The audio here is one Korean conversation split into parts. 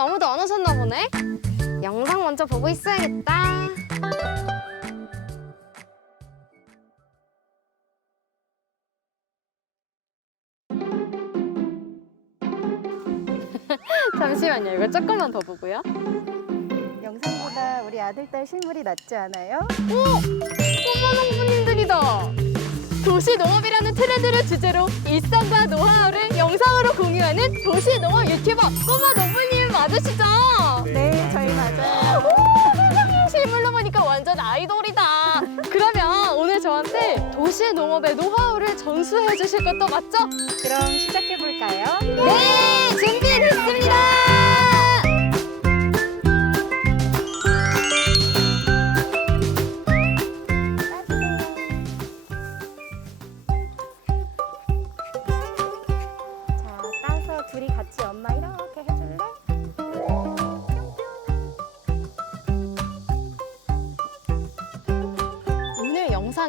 아무도 안 오셨나 보네. 영상 먼저 보고 있어야겠다. 잠시만요. 이거 조금만 더 보고요. 영상보다 우리 아들 딸 실물이 낫지 않아요? 꼬마 농부님들이다. 도시 농업이라는 트렌드를 주제로 일상과 노하우를 영상으로 공유하는 도시 농업 유튜버 꼬마 농부님 맞으시죠? 네, 저희 맞아요. 실물로 보니까 완전 아이돌이다. 그러면 오늘 저한테 도시 농업의 노하우를 전수해 주실 것도 맞죠? 그럼 시작해 볼까요? 네, 준비됐습니다.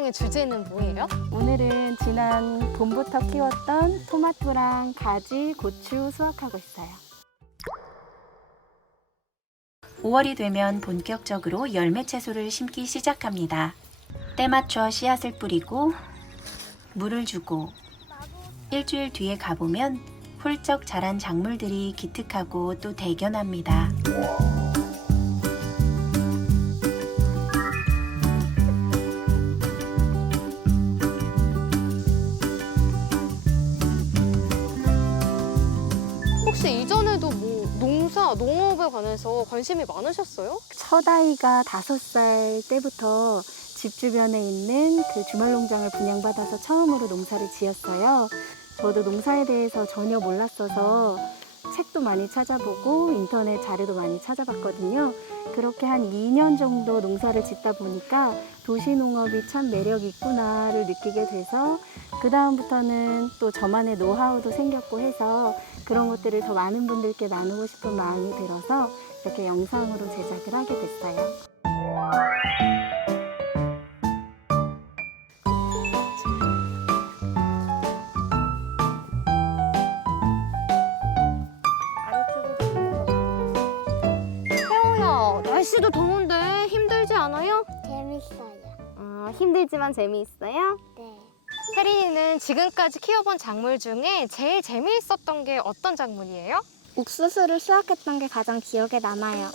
영상의 주제는 뭐예요? 오늘은 지난 봄부터 키웠던 토마토랑 가지, 고추 수확하고 있어요. 5월이 되면 본격적으로 열매 채소를 심기 시작합니다. 때 맞춰 씨앗을 뿌리고 물을 주고 일주일 뒤에 가보면 훌쩍 자란 작물들이 기특하고 또 대견합니다. 농업에 관해서 관심이 많으셨어요? 첫 아이가 다섯 살 때부터 집 주변에 있는 그 주말 농장을 분양받아서 처음으로 농사를 지었어요. 저도 농사에 대해서 전혀 몰랐어서 책도 많이 찾아보고 인터넷 자료도 많이 찾아봤거든요. 그렇게 한 2년 정도 농사를 짓다 보니까 도시농업이 참 매력 있구나를 느끼게 돼서 그 다음부터는 또 저만의 노하우도 생겼고 해서 그런 것들을 더 많은 분들께 나누고 싶은 마음이 들어서 이렇게 영상으로 제작을 하게 됐어요. 태호야, 날씨도 더운데 힘들지 않아요? 재밌어요. 아, 힘들지만 재미있어요? 네. 혜린이는 지금까지 키워본 작물 중에 제일 재미있었던 게 어떤 작물이에요? 옥수수를 수확했던 게 가장 기억에 남아요.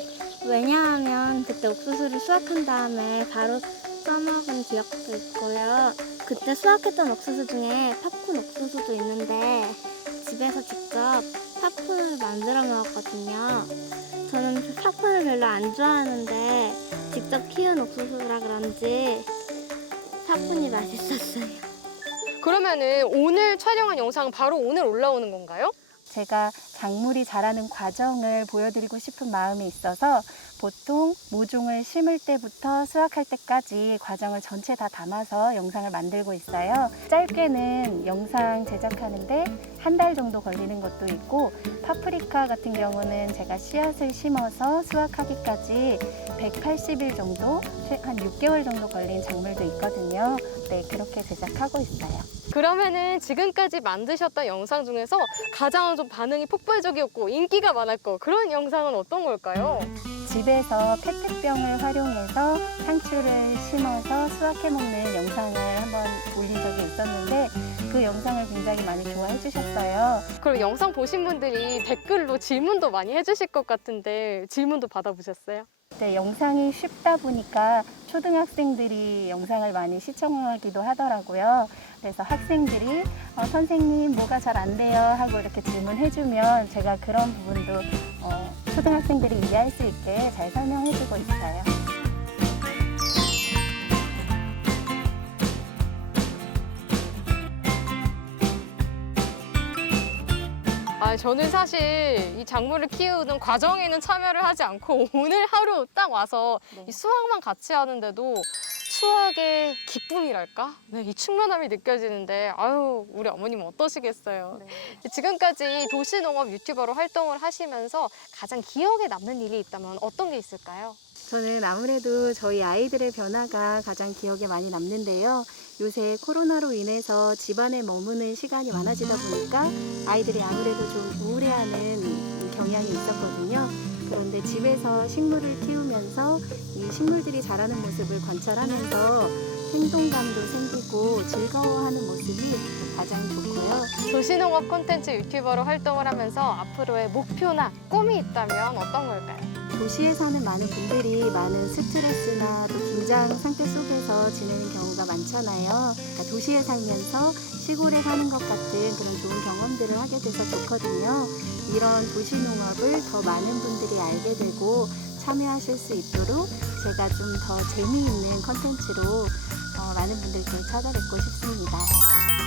왜냐하면 그때 옥수수를 수확한 다음에 바로 써먹은 기억도 있고요. 그때 수확했던 옥수수 중에 팝콘 옥수수도 있는데 집에서 직접 팝콘을 만들어 먹었거든요. 저는 팝콘을 별로 안 좋아하는데 직접 키운 옥수수라 그런지 팝콘이 맛있었어요. 그러면은 오늘 촬영한 영상은 바로 오늘 올라오는 건가요? 제가 작물이 자라는 과정을 보여드리고 싶은 마음이 있어서 보통 모종을 심을 때부터 수확할 때까지 과정을 전체 다 담아서 영상을 만들고 있어요. 짧게는 영상 제작하는데 한 달 정도 걸리는 것도 있고 파프리카 같은 경우는 제가 씨앗을 심어서 수확하기까지 180일 정도, 최- 한 6개월 정도 걸린 작물도 있거든요. 네, 그렇게 제작하고 있어요. 그러면은 지금까지 만드셨던 영상 중에서 가장 좀 반응이 폭발적이었고 인기가 많았고 그런 영상은 어떤 걸까요? 집에서 페트병을 활용해서 상추를 심어서 수확해 먹는 영상을 한번 올린 적이 있었는데 그 영상을 굉장히 많이 좋아해 주셨어요. 그럼 영상 보신 분들이 댓글로 질문도 많이 해주실 것 같은데 질문도 받아보셨어요? 네, 영상이 쉽다 보니까 초등학생들이 영상을 많이 시청하기도 하더라고요. 그래서 학생들이 어, 선생님 뭐가 잘 안 돼요 하고 이렇게 질문해주면 제가 그런 부분도 어, 초등학생들이 이해할 수 있게 잘 설명해주고 있어요. 아, 저는 사실 이 작물을 키우는 과정에는 참여를 하지 않고 오늘 하루 딱 와서 네. 이 수확만 같이 하는데도 수확의 기쁨이랄까? 네, 이 충만함이 느껴지는데 아유 우리 어머님 어떠시겠어요? 네. 지금까지 도시농업 유튜버로 활동을 하시면서 가장 기억에 남는 일이 있다면 어떤 게 있을까요? 저는 아무래도 저희 아이들의 변화가 가장 기억에 많이 남는데요. 요새 코로나로 인해서 집안에 머무는 시간이 많아지다 보니까 아이들이 아무래도 좀 우울해하는 경향이 있었거든요. 그런데 집에서 식물을 키우면서 이 식물들이 자라는 모습을 관찰하면서 생동감도 생기고 즐거워하는 모습이 가장 좋고요. 도시농업 콘텐츠 유튜버로 활동을 하면서 앞으로의 목표나 꿈이 있다면 어떤 걸까요? 도시에 사는 많은 분들이 많은 스트레스나 또 긴장 상태 속에서 지내는 경우가 많잖아요. 그러니까 도시에 살면서 시골에 사는 것 같은 그런 좋은 경험들을 하게 돼서 좋거든요. 이런 도시 농업을 더 많은 분들이 알게 되고 참여하실 수 있도록 제가 좀 더 재미있는 컨텐츠로 어, 많은 분들께 찾아뵙고 싶습니다.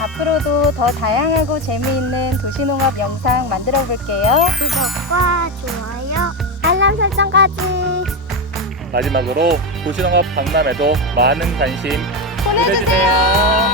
앞으로도 더 다양하고 재미있는 도시농업 영상 만들어 볼게요. 구독과 좋아요, 알람 설정까지. 마지막으로 도시농업 박람회도 많은 관심 보내주세요.